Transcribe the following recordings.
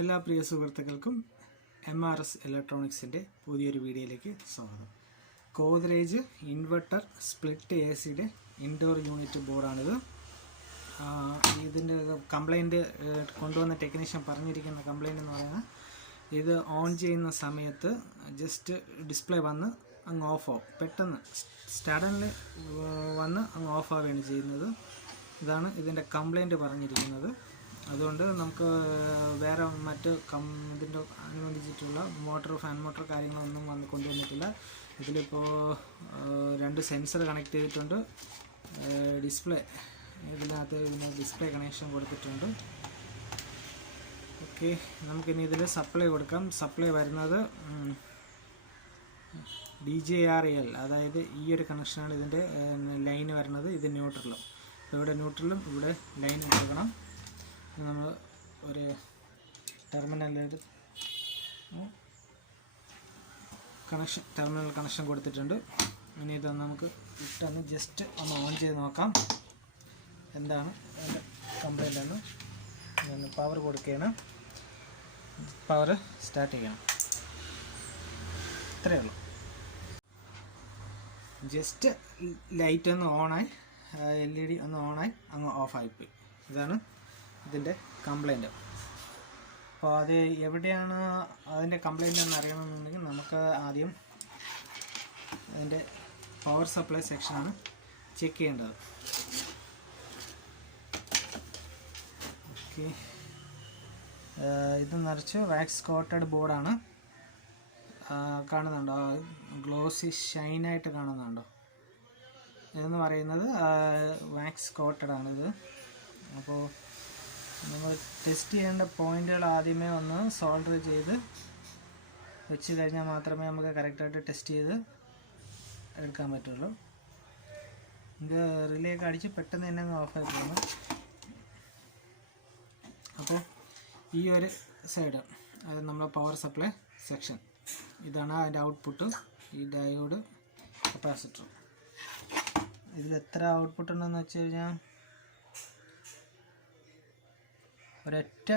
എല്ലാ പ്രിയ സുഹൃത്തുക്കൾക്കും MRS ഇലക്ട്രോണിക്സിൻ്റെ പുതിയൊരു വീഡിയോയിലേക്ക് സ്വാഗതം. Godrej inverter split AC indoor unit ബോർഡാണിത്. ഇതിൻ്റെ കംപ്ലൈൻറ്റ് കൊണ്ടുവന്ന ടെക്നീഷ്യൻ പറഞ്ഞിരിക്കുന്ന കംപ്ലൈൻറ്റ് എന്ന് പറയുന്നത്, ഇത് ഓൺ ചെയ്യുന്ന സമയത്ത് ജസ്റ്റ് ഡിസ്പ്ലേ വന്ന് അങ്ങ് ഓഫ് ആവും, പെട്ടെന്ന് സഡൻലി വന്ന് അങ്ങ് ഓഫ് ആവുകയാണ് ചെയ്യുന്നത്. ഇതാണ് ഇതിൻ്റെ കംപ്ലൈൻറ്റ് പറഞ്ഞിരിക്കുന്നത്. അതുകൊണ്ട് നമുക്ക് വേറെ മറ്റ് ഇതിൻ്റെ അനുബന്ധിച്ചിട്ടുള്ള മോട്ടർ, ഫാൻ മോട്ടർ കാര്യങ്ങളൊന്നും കൊണ്ടുവന്നിട്ടില്ല. ഇതിലിപ്പോൾ 2 സെൻസർ കണക്ട് ചെയ്തിട്ടുണ്ട്. ഡിസ്പ്ലേ ഇതിനകത്ത് ഡിസ്പ്ലേ കണക്ഷൻ കൊടുത്തിട്ടുണ്ട്. ഓക്കെ, നമുക്കിനി ഇതിൽ സപ്ലൈ കൊടുക്കാം. സപ്ലൈ വരുന്നത് DJRL, അതായത് ഈ ഒരു കണക്ഷനാണ് ഇതിൻ്റെ ലൈൻ വരുന്നത്. ഇത് ന്യൂട്രലും, ഇവിടെ ന്യൂട്രലും ഇവിടെ ലൈൻ കൊടുക്കണം. നമ്മൾ ഒരു ടെർമിനൽ കണക്ഷൻ കൊടുത്തിട്ടുണ്ട്. ഇനി ഇത് നമുക്ക് ഇട്ടൊന്ന് ജസ്റ്റ് ഒന്ന് ഓൺ ചെയ്ത് നോക്കാം എന്താണ് അതിൻ്റെ കംപ്ലൈൻ്റ് എന്ന്. ഞാൻ പവർ കൊടുക്കുകയാണ്. പവർ സ്റ്റാർട്ട് ചെയ്യണം, ഇത്രയേ ഉള്ളൂ. ജസ്റ്റ് ലൈറ്റ് ഒന്ന് ഓണായി, LED ഒന്ന് ഓണായി അങ്ങ് ഓഫായിപ്പോയി. ഇതാണ് ഇതിൻ്റെ കംപ്ലൈൻറ്റ്. അപ്പോൾ അത് എവിടെയാണ് അതിൻ്റെ കംപ്ലൈൻറ്റ് എന്ന് അറിയണമെന്നുണ്ടെങ്കിൽ നമുക്ക് ആദ്യം അതിൻ്റെ പവർ സപ്ലൈ സെക്ഷനാണ് ചെക്ക് ചെയ്യേണ്ടത്. ഓക്കെ, ഇത് നിറച്ച് വാക്സ് കോട്ടഡ് ബോർഡാണ്. കാണുന്നുണ്ടോ? ഗ്ലോസി ഷൈനായിട്ട് കാണുന്നുണ്ടോ? ഇതെന്ന് പറയുന്നത് വാക്സ് കോട്ടഡ് ആണിത്. അപ്പോൾ നമ്മൾ ടെസ്റ്റ് ചെയ്യേണ്ട പോയിൻ്റുകൾ ആദ്യമേ ഒന്ന് സോൾഡർ ചെയ്ത് വെച്ച് കഴിഞ്ഞാൽ മാത്രമേ നമുക്ക് കറക്റ്റായിട്ട് ടെസ്റ്റ് ചെയ്ത് എടുക്കാൻ പറ്റുള്ളൂ. ഇത് റിലേക്ക് അടിച്ച് പെട്ടെന്ന് തന്നെ അങ്ങ് ഓഫായി പോകുന്നു. അപ്പോൾ ഈ ഒരു സൈഡ്, അത് നമ്മുടെ പവർ സപ്ലൈ സെക്ഷൻ, ഇതാണ് അതിൻ്റെ ഔട്ട്പുട്ട്. ഈ ഡയോഡ്, കപ്പാസിറ്റർ. ഇതിൽ എത്ര ഔട്ട്പുട്ട് ഉണ്ടെന്ന് വെച്ച് കഴിഞ്ഞാൽ ഒരൊറ്റ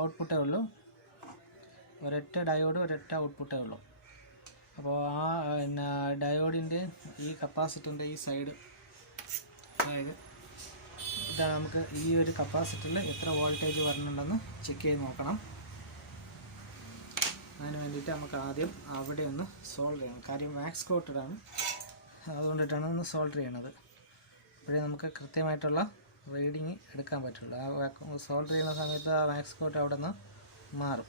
ഔട്ട്പുട്ടേ ഉള്ളൂ, ഒരൊറ്റ ഡയോഡ്, ഒരൊറ്റ ഔട്ട്പുട്ടേ ഉള്ളൂ. അപ്പോൾ ആ ഡയോഡിൻ്റെ ഈ കപ്പാസിറ്ററിൻ്റെ ഈ സൈഡ്, അതായത് ഇതാണ് നമുക്ക് ഈ ഒരു കപ്പാസിറ്ററിൽ എത്ര വോൾട്ടേജ് വരുന്നുണ്ടെന്ന് ചെക്ക് ചെയ്ത് നോക്കണം. അതിന് വേണ്ടിയിട്ട് നമുക്ക് ആദ്യം അവിടെ ഒന്ന് സോൾഡർ ചെയ്യണം. കാര്യം വാക്സ് കോട്ടഡാണ്, അതുകൊണ്ടിട്ടാണ് ഒന്ന് സോൾഡർ ചെയ്യണത്. അപ്പോഴേ നമുക്ക് കൃത്യമായിട്ടുള്ള റീഡിങ് എടുക്കാൻ പറ്റുള്ളൂ. ആ സോൾഡർ ചെയ്യുന്ന സമയത്ത് ആ വാക്സ് കോട്ട് അവിടെ നിന്ന് മാറും,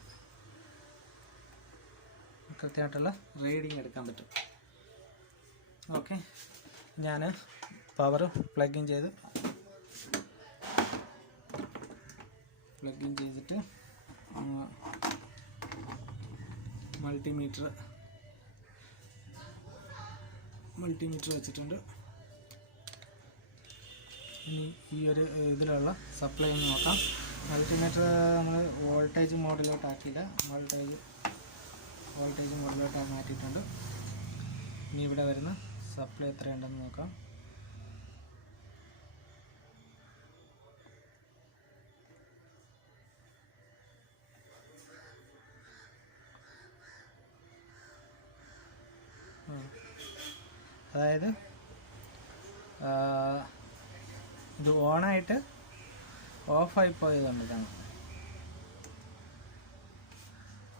കൃത്യമായിട്ടുള്ള റീഡിങ് എടുക്കാൻ പറ്റും. ഓക്കെ, ഞാൻ പവർ പ്ലഗ് ഇൻ ചെയ്തിട്ട് മൾട്ടിമീറ്റർ വെച്ചിട്ടുണ്ട്. ഇനി ഈ ഒരു ഇതിലുള്ള സപ്ലൈ ഒന്ന് നോക്കാം. മൾട്ടിമീറ്റർ നമ്മൾ വോൾട്ടേജ് മോഡിലോട്ട് ആക്കിയില്ല, വോൾട്ടേജ് മോഡിലോട്ട് മാറ്റിയിട്ടുണ്ട്. ഇനി ഇവിടെ വരുന്ന സപ്ലൈ എത്രയുണ്ടെന്ന് നോക്കാം. അതായത് ഇത് ഓണായിട്ട് ഓഫായി പോയതുകൊണ്ട്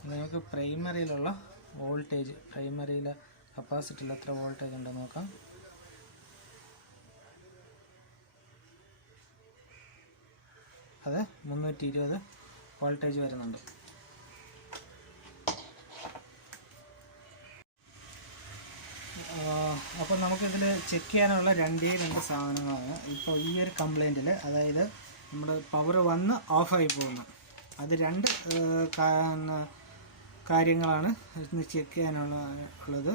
നമുക്ക് പ്രൈമറിയിലുള്ള വോൾട്ടേജ്, പ്രൈമറിയിലെ കപ്പാസിറ്ററിൽ എത്ര വോൾട്ടേജ് ഉണ്ടെന്ന് നോക്കാം. അത് 320 വോൾട്ടേജ് വരുന്നുണ്ട്. അപ്പോൾ നമുക്കിതിൽ ചെക്ക് ചെയ്യാനുള്ള രണ്ട് സാധനങ്ങളാണ് ഇപ്പോൾ ഈ ഒരു കംപ്ലൈൻറ്റിൽ. അതായത് നമ്മുടെ പവർ വന്ന് ഓഫായി പോകുന്നു, അത് 2 കാര്യങ്ങളാണ് ഇന്ന് ചെക്ക് ചെയ്യാനുള്ളത്.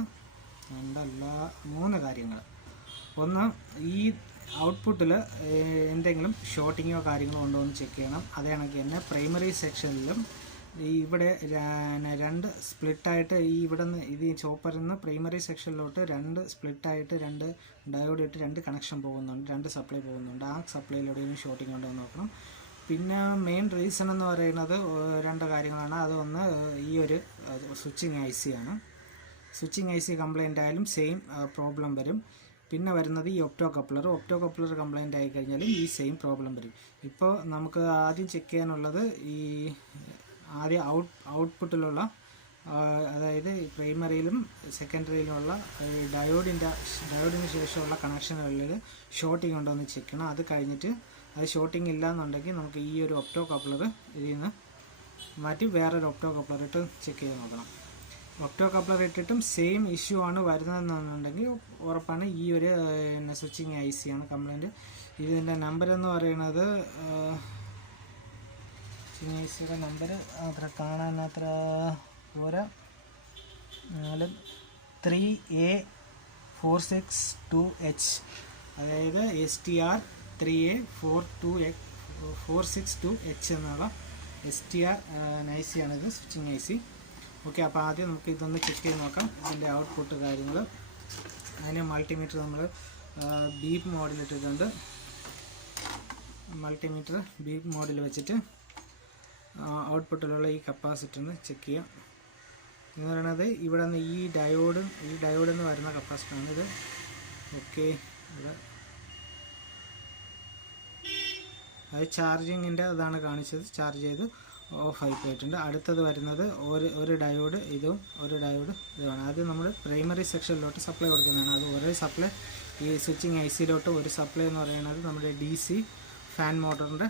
3 കാര്യങ്ങൾ. ഒന്ന്, ഈ ഔട്ട്പുട്ടിൽ എന്തെങ്കിലും ഷോർട്ടിങ്ങോ കാര്യങ്ങളോ ഉണ്ടോ എന്ന് ചെക്ക് ചെയ്യണം. അതേ കണക്ക് തന്നെ പ്രൈമറി സെക്ഷനിലും ഇവിടെ 2 സ്പ്ലിറ്റായിട്ട്, ഈ ഇവിടെ നിന്ന് ഇത് ചോപ്പറിൽ നിന്ന് പ്രൈമറി സെക്ഷനിലോട്ട് 2 സ്പ്ലിറ്റായിട്ട് 2 ഡയോഡ് ഇട്ട് 2 കണക്ഷൻ പോകുന്നുണ്ട്, 2 സപ്ലൈ പോകുന്നുണ്ട്. ആ സപ്ലൈയിലൂടെയും ഷോർട്ടിങ് ഉണ്ടോ എന്ന് നോക്കണം. പിന്നെ മെയിൻ റീസൺ എന്ന് പറയുന്നത് രണ്ട് കാര്യങ്ങളാണ്. അതൊന്ന് ഈ ഒരു സ്വിച്ചിങ് ഐ സി ആണ്. സ്വിച്ചിങ് ഐ സി കംപ്ലൈൻ്റ് ആയാലും സെയിം പ്രോബ്ലം വരും. പിന്നെ വരുന്നത് ഈ ഒപ്റ്റോ കപ്ലർ കംപ്ലൈൻ്റ് ആയി കഴിഞ്ഞാലും ഈ സെയിം പ്രോബ്ലം വരും. ഇപ്പോൾ നമുക്ക് ആദ്യം ചെക്ക് ചെയ്യാനുള്ളത് ഈ ആദ്യം ഔട്ട്പുട്ടിലുള്ള അതായത് പ്രൈമറിയിലും സെക്കൻഡറിയിലുള്ള ഡയോഡിന് ശേഷമുള്ള കണക്ഷനുകളിൽ ഷോർട്ടിംഗ് ഉണ്ടോ എന്ന് ചെക്ക് ചെയ്യണം. അത് കഴിഞ്ഞിട്ട് അത് ഷോർട്ടിംഗ് ഇല്ല എന്നുണ്ടെങ്കിൽ നമുക്ക് ഈ ഒരു ഒപ്റ്റോ കപ്ലർ ഇതിൽ നിന്ന് മാറ്റി വേറൊരു ഒപ്റ്റോ കപ്ലർ ഇട്ട് ചെക്ക് ചെയ്ത് നോക്കണം. ഒപ്റ്റോ കപ്ലർ ഇട്ടിട്ടും സെയിം ഇഷ്യൂ ആണ് വരുന്നതെന്നുണ്ടെങ്കിൽ ഉറപ്പാണ് ഈ ഒരു സ്വിച്ചിങ് ഐ സി ആണ് കംപ്ലൈൻറ്റ്. ഇതിൻ്റെ നമ്പർ എന്ന് പറയുന്നത് സ്വിച്ചിങ് ഐ സിയുടെ നമ്പർ അത്ര കാണാൻ അത്ര പോരാ. 3A462H, അതായത് STR 3A462H എന്നുള്ള STR ഐ സി ആണിത്, സ്വിച്ചിങ് ഐ സി. ഓക്കെ, അപ്പോൾ ആദ്യം നമുക്ക് ഇതൊന്ന് ചെക്ക് ചെയ്ത് നോക്കാം, ഇതിൻ്റെ ഔട്ട്പുട്ട് കാര്യങ്ങൾ. അതിന് മൾട്ടിമീറ്റർ നമ്മൾ ബീപ്പ് മോഡിലിട്ടിട്ടുണ്ട്. മൾട്ടിമീറ്റർ ബീപ്പ് മോഡിൽ വെച്ചിട്ട് ഔട്ട്പുട്ടിലുള്ള ഈ കപ്പാസിറ്ററിന് ചെക്ക് ചെയ്യാം. എന്ന് പറയുന്നത് ഇവിടെ നിന്ന് ഈ ഡയോഡിൽ നിന്ന് വരുന്ന കപ്പാസിറ്ററാണ് ഇത്. ഓക്കെ, അത് ചാർജിങ്ങിൻ്റെ അതാണ് കാണിച്ചത്, ചാർജ് ചെയ്ത് ഓഫ് ആയി പോയിട്ടുണ്ട്. അടുത്തത് വരുന്നത് ഒരു ഡയോഡ് ഇതും ഒരു ഡയോഡ് ഇതുമാണ്. അത് നമ്മൾ പ്രൈമറി സെക്ഷനിലോട്ട് സപ്ലൈ കൊടുക്കുന്നതാണ്. അത് ഒരേ സപ്ലൈ ഈ സ്വിച്ചിങ് ഐ സിയിലോട്ട് ഒരു സപ്ലൈ എന്ന് പറയുന്നത് നമ്മുടെ DC ഫാൻ മോട്ടറിൻ്റെ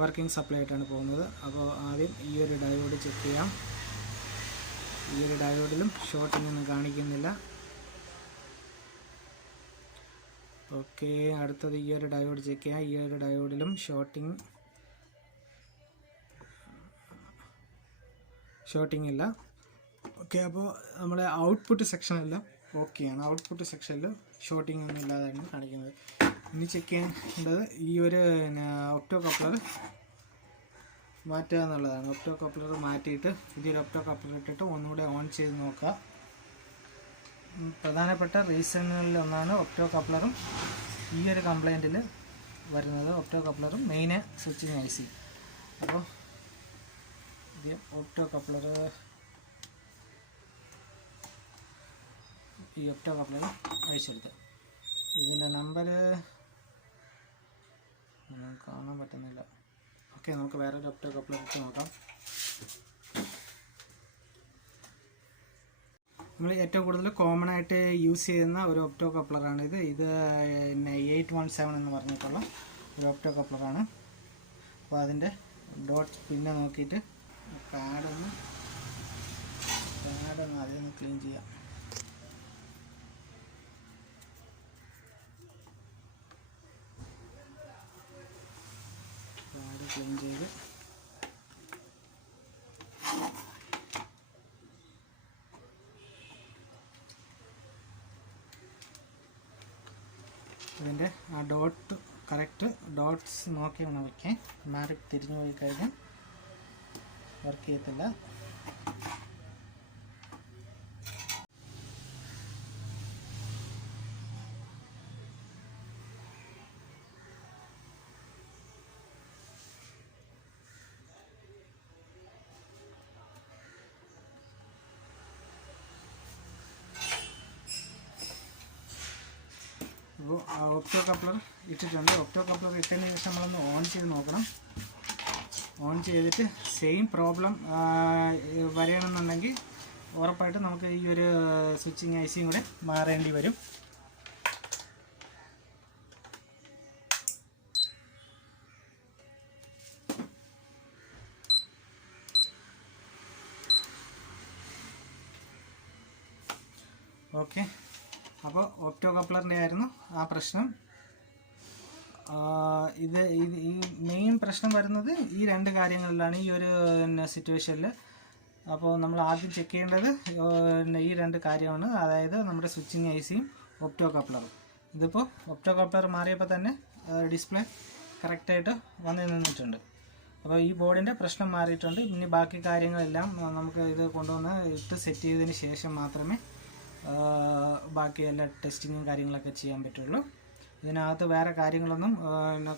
വർക്കിംഗ് സപ്ലൈ ആയിട്ടാണ് പോകുന്നത്. അപ്പോൾ ആദ്യം ഈ ഒരു ഡയോഡ് ചെക്ക് ചെയ്യാം. ഈ ഒരു ഡയോഡിലും ഷോർട്ടിംഗ് ഒന്നും കാണിക്കുന്നില്ല. ഓക്കെ, അടുത്തത് ഈ ഒരു ഡയോഡ് ചെക്ക് ചെയ്യാം. ഈ ഒരു ഡയോഡിലും ഷോർട്ടിംഗ് ഇല്ല. ഓക്കെ, അപ്പോൾ നമ്മുടെ ഔട്ട്പുട്ട് സെക്ഷനെല്ലാം ഓക്കെയാണ്. ഔട്ട്പുട്ട് സെക്ഷനിൽ ഷോർട്ടിംഗ് ഒന്നും ഇല്ലാതാണ് കാണിക്കുന്നത്. ഇനി ചെക്ക് ചെയ്യേണ്ടത് ഈ ഒരു ഒപ്റ്റോ കപ്ലർ മാറ്റുക എന്നുള്ളതാണ്. ഒപ്റ്റോ കപ്ലർ മാറ്റിയിട്ട് ഇതൊരു ഒപ്റ്റോ കപ്ലർ ഇട്ടിട്ട് ഒന്നുകൂടെ ഓൺ ചെയ്ത് നോക്കുക. പ്രധാനപ്പെട്ട റീസണുകളിൽ ഒന്നാണ് ഒപ്റ്റോ കപ്ലറും ഈ ഒരു കംപ്ലൈൻറ്റിൽ വരുന്നത്. ഒപ്റ്റോ കപ്ലറും മെയിൻ സ്വിച്ചിങ് ഐ സി. അപ്പോൾ ഇത് ഒപ്റ്റോ കപ്ലർ അഴിച്ചെടുത്ത് ഇതിൻ്റെ നമ്പർ കാണാൻ പറ്റുന്നില്ല. ഓക്കെ, നമുക്ക് വേറൊരു ഒപ്റ്റോ കപ്ലർ ഇട്ട് നോക്കാം. നമ്മൾ ഏറ്റവും കൂടുതൽ കോമൺ ആയിട്ട് യൂസ് ചെയ്യുന്ന ഒരു ഒപ്റ്റോ കപ്ലറാണിത്. ഇത് 817 എന്ന് പറഞ്ഞിട്ടുള്ള ഒരു ഒപ്റ്റോ കപ്ലറാണ്. അപ്പോൾ അതിൻ്റെ ഡോട്ട് പിന്നെ നോക്കിയിട്ട് പാഡൊന്ന് ആദ്യം ക്ലീൻ ചെയ്യാം. പാഡ് ക്ലീൻ ചെയ്ത് ഇതിൻ്റെ ആ കറക്റ്റ് ഡോട്ട്സ് നോക്കി വേണം വയ്ക്കാൻ. മാറി തിരിഞ്ഞു പോയി കഴിഞ്ഞാൽ വർക്ക് ചെയ്യത്തില്ല. അപ്പോൾ ഒപ്റ്റോ കപ്ലർ ഇട്ടിട്ടുണ്ട്. ഒപ്റ്റോ കപ്ലർ ഇട്ടതിന് ശേഷം നമ്മളൊന്ന് ഓൺ ചെയ്ത് നോക്കണം. ഓൺ ചെയ്തിട്ട് സെയിം പ്രോബ്ലം വരണമെന്നുണ്ടെങ്കിൽ ഉറപ്പായിട്ട് നമുക്ക് ഈ ഒരു സ്വിച്ചിങ് ഐ സിയും കൂടെ മാറേണ്ടി വരും. ഓക്കെ, അപ്പോൾ ഒപ്റ്റോ കപ്ലറിൻ്റെ ആയിരുന്നു ആ പ്രശ്നം. ഇത് ഈ മെയിൻ പ്രശ്നം വരുന്നത് ഈ രണ്ട് കാര്യങ്ങളിലാണ്, ഈ ഒരു സിറ്റുവേഷനിൽ. അപ്പോൾ നമ്മൾ ആദ്യം ചെക്ക് ചെയ്യേണ്ടത് ഈ രണ്ട് കാര്യമാണ്, അതായത് നമ്മുടെ സ്വിച്ചിങ് ഐ സിയും ഒപ്റ്റോ കപ്ലറും. ഇതിപ്പോൾ ഒപ്റ്റോ കപ്ലർ മാറിയപ്പോൾ തന്നെ ഡിസ്പ്ലേ കറക്റ്റായിട്ട് വന്നു നിന്നിട്ടുണ്ട്. അപ്പോൾ ഈ ബോർഡിൻ്റെ പ്രശ്നം മാറിയിട്ടുണ്ട്. ഇനി ബാക്കി കാര്യങ്ങളെല്ലാം നമുക്ക് ഇത് കൊണ്ടുവന്ന് ഇട്ട് സെറ്റ് ചെയ്തതിന് ശേഷം മാത്രമേ ബാക്കി എല്ലാ ടെസ്റ്റിങ്ങും കാര്യങ്ങളൊക്കെ ചെയ്യാൻ പറ്റുള്ളൂ. ഇതിനകത്ത് വേറെ കാര്യങ്ങളൊന്നും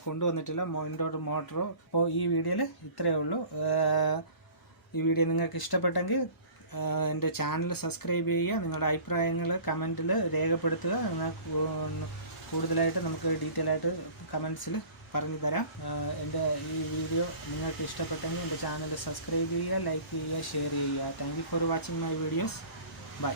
കൊണ്ടുവന്നിട്ടില്ല, ഇൻവെർട്ടർ മോട്ടറോ. അപ്പോൾ ഈ വീഡിയോയിൽ ഇത്രയേ ഉള്ളൂ. ഈ വീഡിയോ നിങ്ങൾക്ക് ഇഷ്ടപ്പെട്ടെങ്കിൽ എൻ്റെ ചാനൽ സബ്സ്ക്രൈബ് ചെയ്യുക, നിങ്ങളുടെ അഭിപ്രായങ്ങൾ കമൻറ്റിൽ രേഖപ്പെടുത്തുക. കൂടുതലായിട്ട് നമുക്ക് ഡീറ്റെയിൽ ആയിട്ട് കമൻസിൽ പറഞ്ഞു തരാം. എൻ്റെ ഈ വീഡിയോ നിങ്ങൾക്ക് ഇഷ്ടപ്പെട്ടെങ്കിൽ എൻ്റെ ചാനൽ സബ്സ്ക്രൈബ് ചെയ്യുക, ലൈക്ക് ചെയ്യുക, ഷെയർ ചെയ്യുക. Thank you for watching my videos. By.